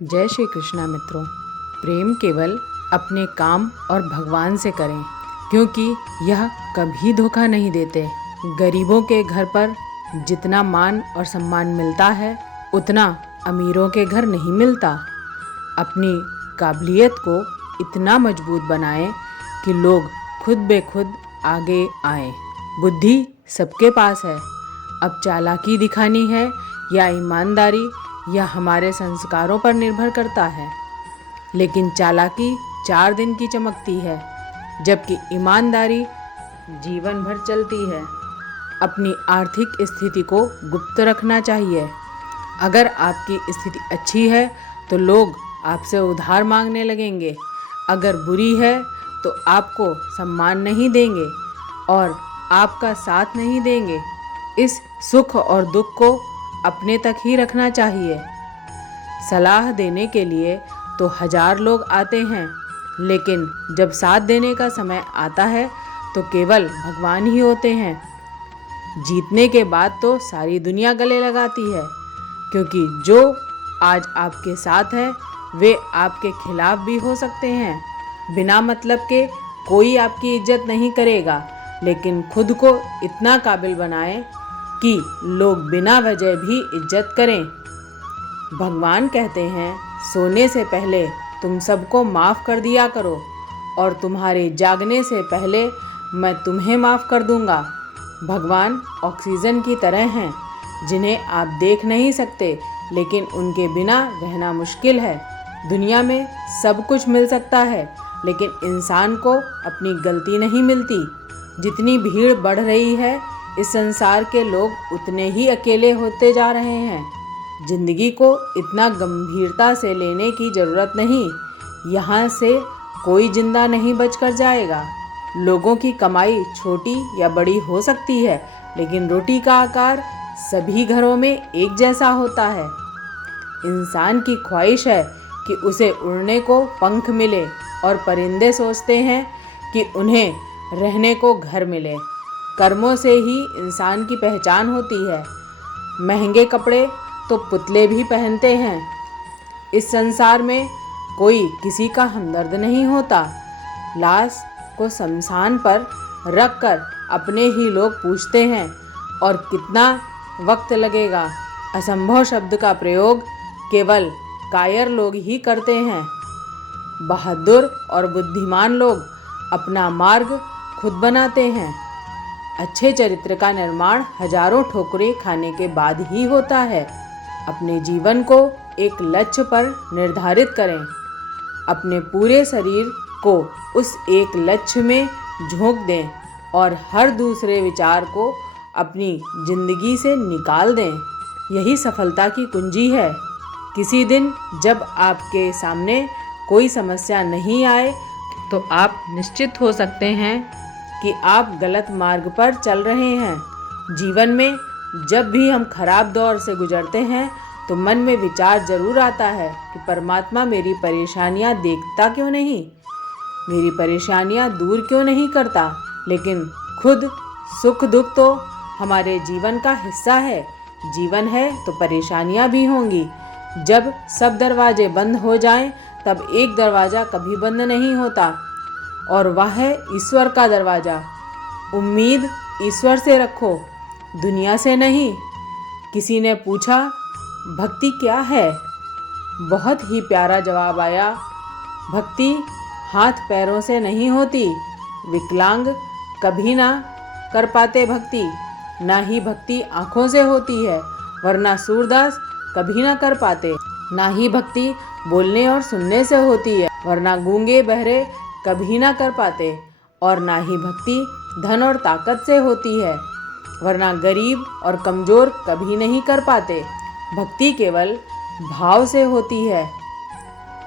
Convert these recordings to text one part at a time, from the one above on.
जय श्री कृष्णा मित्रों। प्रेम केवल अपने काम और भगवान से करें, क्योंकि यह कभी धोखा नहीं देते। गरीबों के घर पर जितना मान और सम्मान मिलता है, उतना अमीरों के घर नहीं मिलता। अपनी काबिलियत को इतना मजबूत बनाएं कि लोग खुद बेखुद आगे आएं। बुद्धि सबके पास है। अब चालाकी दिखानी है या ईमानदारी, यह हमारे संस्कारों पर निर्भर करता है। लेकिन चालाकी 4 दिन की चमकती है, जबकि ईमानदारी जीवन भर चलती है। अपनी आर्थिक स्थिति को गुप्त रखना चाहिए। अगर आपकी स्थिति अच्छी है तो लोग आपसे उधार मांगने लगेंगे। अगर बुरी है तो आपको सम्मान नहीं देंगे और आपका साथ नहीं देंगे। इस सुख और दुख को अपने तक ही रखना चाहिए। सलाह देने के लिए तो 1000 लोग आते हैं, लेकिन जब साथ देने का समय आता है तो केवल भगवान ही होते हैं। जीतने के बाद तो सारी दुनिया गले लगाती है, क्योंकि जो आज आपके साथ है वे आपके खिलाफ भी हो सकते हैं। बिना मतलब के कोई आपकी इज्जत नहीं करेगा, लेकिन खुद को इतना काबिल बनाएं कि लोग बिना वजह भी इज्जत करें। भगवान कहते हैं, सोने से पहले तुम सबको माफ़ कर दिया करो और तुम्हारे जागने से पहले मैं तुम्हें माफ़ कर दूंगा। भगवान ऑक्सीजन की तरह हैं, जिन्हें आप देख नहीं सकते, लेकिन उनके बिना रहना मुश्किल है। दुनिया में सब कुछ मिल सकता है, लेकिन इंसान को अपनी गलती नहीं मिलती। जितनी भीड़ बढ़ रही है, इस संसार के लोग उतने ही अकेले होते जा रहे हैं। जिंदगी को इतना गंभीरता से लेने की ज़रूरत नहीं। यहाँ से कोई जिंदा नहीं बचकर जाएगा। लोगों की कमाई छोटी या बड़ी हो सकती है, लेकिन रोटी का आकार सभी घरों में एक जैसा होता है। इंसान की ख्वाहिश है कि उसे उड़ने को पंख मिले, और परिंदे सोचते हैं कि उन्हें रहने को घर मिले। कर्मों से ही इंसान की पहचान होती है। महंगे कपड़े तो पुतले भी पहनते हैं। इस संसार में कोई किसी का हमदर्द नहीं होता। लाश को शमशान पर रखकर अपने ही लोग पूछते हैं, और कितना वक्त लगेगा। असंभव शब्द का प्रयोग केवल कायर लोग ही करते हैं। बहादुर और बुद्धिमान लोग अपना मार्ग खुद बनाते हैं। अच्छे चरित्र का निर्माण हजारों ठोकरें खाने के बाद ही होता है। अपने जीवन को एक लक्ष्य पर निर्धारित करें। अपने पूरे शरीर को उस एक लक्ष्य में झोंक दें और हर दूसरे विचार को अपनी जिंदगी से निकाल दें। यही सफलता की कुंजी है। किसी दिन जब आपके सामने कोई समस्या नहीं आए, तो आप निश्चित हो सकते हैं कि आप गलत मार्ग पर चल रहे हैं। जीवन में जब भी हम खराब दौर से गुजरते हैं, तो मन में विचार जरूर आता है कि परमात्मा मेरी परेशानियां देखता क्यों नहीं, मेरी परेशानियां दूर क्यों नहीं करता। लेकिन खुद सुख दुख तो हमारे जीवन का हिस्सा है। जीवन है तो परेशानियां भी होंगी। जब सब दरवाजे बंद हो जाएं, तब एक दरवाज़ा कभी बंद नहीं होता, और वह है ईश्वर का दरवाज़ा। उम्मीद ईश्वर से रखो, दुनिया से नहीं। किसी ने पूछा, भक्ति क्या है? बहुत ही प्यारा जवाब आया, भक्ति हाथ पैरों से नहीं होती। विकलांग कभी ना कर पाते भक्ति, ना ही भक्ति आँखों से होती है, वरना सूरदास कभी ना कर पाते। ना ही भक्ति बोलने और सुनने से होती है, वरना गूंगे बहरे कभी ना कर पाते। और ना ही भक्ति धन और ताकत से होती है, वरना गरीब और कमज़ोर कभी नहीं कर पाते। भक्ति केवल भाव से होती है।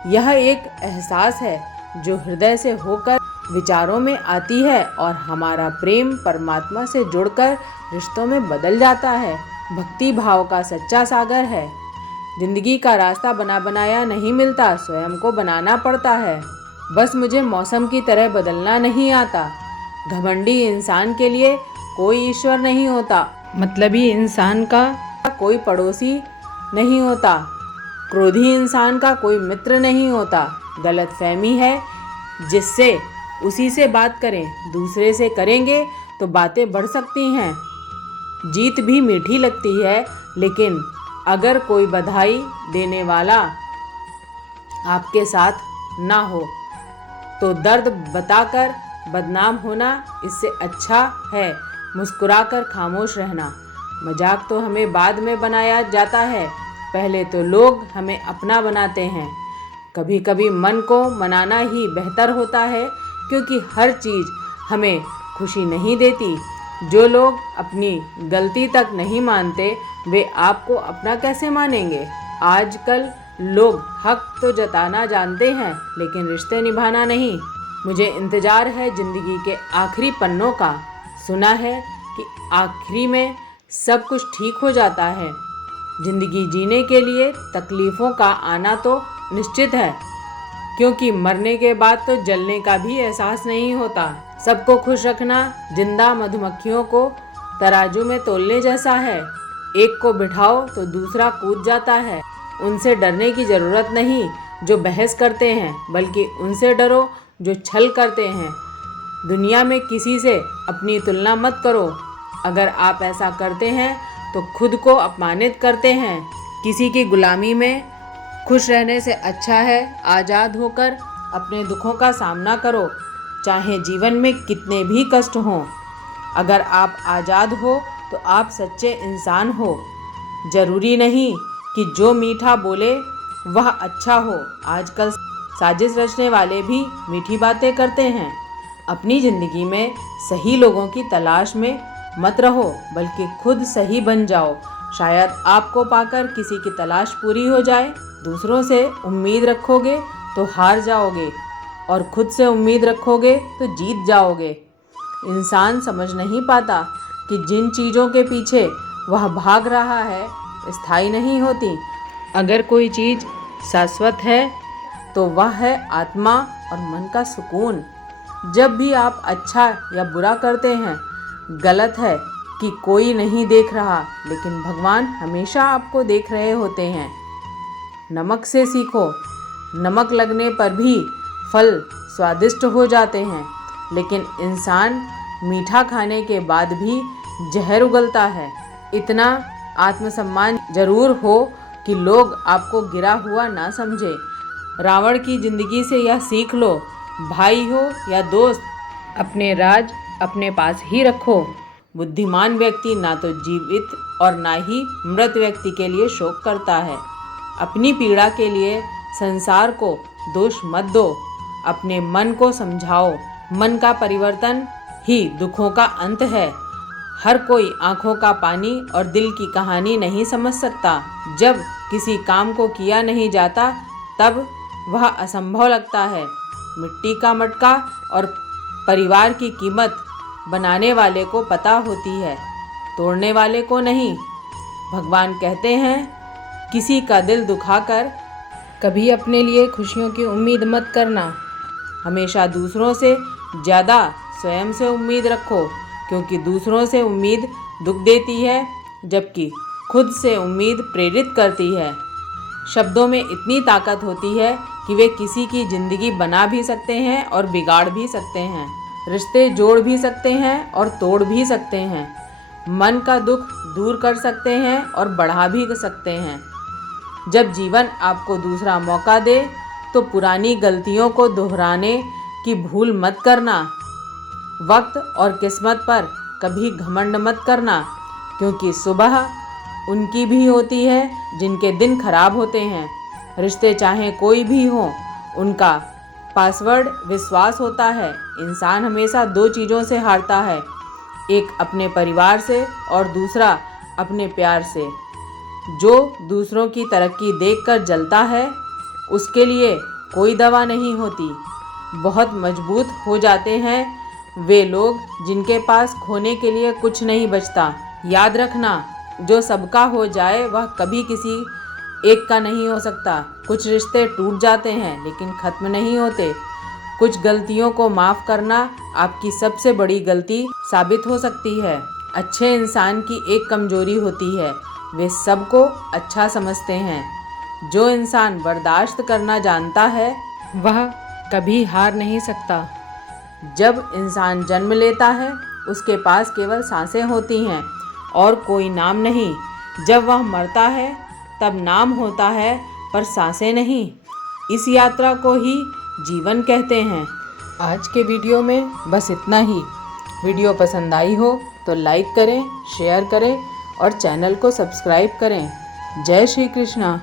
यह एक एहसास है जो हृदय से होकर विचारों में आती है, और हमारा प्रेम परमात्मा से जुड़कर रिश्तों में बदल जाता है। भक्ति भाव का सच्चा सागर है। जिंदगी का रास्ता बना बनाया नहीं मिलता, स्वयं को बनाना पड़ता है। बस मुझे मौसम की तरह बदलना नहीं आता। घमंडी इंसान के लिए कोई ईश्वर नहीं होता। मतलबी इंसान का कोई पड़ोसी नहीं होता। क्रोधी इंसान का कोई मित्र नहीं होता। गलतफहमी है जिससे उसी से बात करें, दूसरे से करेंगे तो बातें बढ़ सकती हैं। जीत भी मीठी लगती है, लेकिन अगर कोई बधाई देने वाला आपके साथ ना हो तो दर्द बताकर बदनाम होना इससे अच्छा है मुस्कुराकर खामोश रहना। मजाक तो हमें बाद में बनाया जाता है, पहले तो लोग हमें अपना बनाते हैं। कभी कभी मन को मनाना ही बेहतर होता है, क्योंकि हर चीज़ हमें खुशी नहीं देती। जो लोग अपनी गलती तक नहीं मानते, वे आपको अपना कैसे मानेंगे। आजकल लोग हक तो जताना जानते हैं, लेकिन रिश्ते निभाना नहीं। मुझे इंतज़ार है ज़िंदगी के आखिरी पन्नों का। सुना है कि आखिरी में सब कुछ ठीक हो जाता है। ज़िंदगी जीने के लिए तकलीफ़ों का आना तो निश्चित है, क्योंकि मरने के बाद तो जलने का भी एहसास नहीं होता। सबको खुश रखना जिंदा मधुमक्खियों को तराजू में तोलने जैसा है। एक को बिठाओ तो दूसरा कूद जाता है। उनसे डरने की ज़रूरत नहीं जो बहस करते हैं, बल्कि उनसे डरो जो छल करते हैं। दुनिया में किसी से अपनी तुलना मत करो। अगर आप ऐसा करते हैं तो खुद को अपमानित करते हैं। किसी की गुलामी में खुश रहने से अच्छा है आज़ाद होकर अपने दुखों का सामना करो, चाहे जीवन में कितने भी कष्ट हों। अगर आप आज़ाद हो तो आप सच्चे इंसान हो। ज़रूरी नहीं कि जो मीठा बोले वह अच्छा हो। आजकल साजिश रचने वाले भी मीठी बातें करते हैं। अपनी ज़िंदगी में सही लोगों की तलाश में मत रहो, बल्कि खुद सही बन जाओ। शायद आपको पाकर किसी की तलाश पूरी हो जाए। दूसरों से उम्मीद रखोगे तो हार जाओगे, और खुद से उम्मीद रखोगे तो जीत जाओगे। इंसान समझ नहीं पाता कि जिन चीज़ों के पीछे वह भाग रहा है स्थायी नहीं होती। अगर कोई चीज़ शाश्वत है तो वह है आत्मा और मन का सुकून। जब भी आप अच्छा या बुरा करते हैं, गलत है कि कोई नहीं देख रहा, लेकिन भगवान हमेशा आपको देख रहे होते हैं। नमक से सीखो। नमक लगने पर भी फल स्वादिष्ट हो जाते हैं, लेकिन इंसान मीठा खाने के बाद भी जहर उगलता है। इतना आत्मसम्मान जरूर हो कि लोग आपको गिरा हुआ ना समझे। रावण की जिंदगी से यह सीख लो, भाई हो या दोस्त, अपने राज अपने पास ही रखो। बुद्धिमान व्यक्ति ना तो जीवित और ना ही मृत व्यक्ति के लिए शोक करता है। अपनी पीड़ा के लिए संसार को दोष मत दो, अपने मन को समझाओ। मन का परिवर्तन ही दुखों का अंत है। हर कोई आंखों का पानी और दिल की कहानी नहीं समझ सकता। जब किसी काम को किया नहीं जाता तब वह असंभव लगता है। मिट्टी का मटका और परिवार की कीमत बनाने वाले को पता होती है, तोड़ने वाले को नहीं। भगवान कहते हैं, किसी का दिल दुखाकर कभी अपने लिए खुशियों की उम्मीद मत करना। हमेशा दूसरों से ज़्यादा स्वयं से उम्मीद रखो, क्योंकि दूसरों से उम्मीद दुख देती है, जबकि खुद से उम्मीद प्रेरित करती है। शब्दों में इतनी ताकत होती है कि वे किसी की ज़िंदगी बना भी सकते हैं और बिगाड़ भी सकते हैं। रिश्ते जोड़ भी सकते हैं और तोड़ भी सकते हैं। मन का दुख दूर कर सकते हैं और बढ़ा भी सकते हैं। जब जीवन आपको दूसरा मौका दे तो पुरानी गलतियों को दोहराने की भूल मत करना। वक्त और किस्मत पर कभी घमंड मत करना, क्योंकि सुबह उनकी भी होती है जिनके दिन खराब होते हैं। रिश्ते चाहे कोई भी हो, उनका पासवर्ड विश्वास होता है। इंसान हमेशा दो चीज़ों से हारता है, एक अपने परिवार से और दूसरा अपने प्यार से। जो दूसरों की तरक्की देखकर जलता है, उसके लिए कोई दवा नहीं होती। बहुत मजबूत हो जाते हैं वे लोग जिनके पास खोने के लिए कुछ नहीं बचता। याद रखना, जो सबका हो जाए वह कभी किसी एक का नहीं हो सकता। कुछ रिश्ते टूट जाते हैं लेकिन ख़त्म नहीं होते। कुछ गलतियों को माफ़ करना आपकी सबसे बड़ी गलती साबित हो सकती है। अच्छे इंसान की एक कमजोरी होती है, वे सबको अच्छा समझते हैं। जो इंसान बर्दाश्त करना जानता है वह कभी हार नहीं सकता। जब इंसान जन्म लेता है उसके पास केवल सांसें होती हैं और कोई नाम नहीं। जब वह मरता है तब नाम होता है पर सांसें नहीं। इस यात्रा को ही जीवन कहते हैं। आज के वीडियो में बस इतना ही। वीडियो पसंद आई हो तो लाइक करें, शेयर करें और चैनल को सब्सक्राइब करें। जय श्री कृष्णा।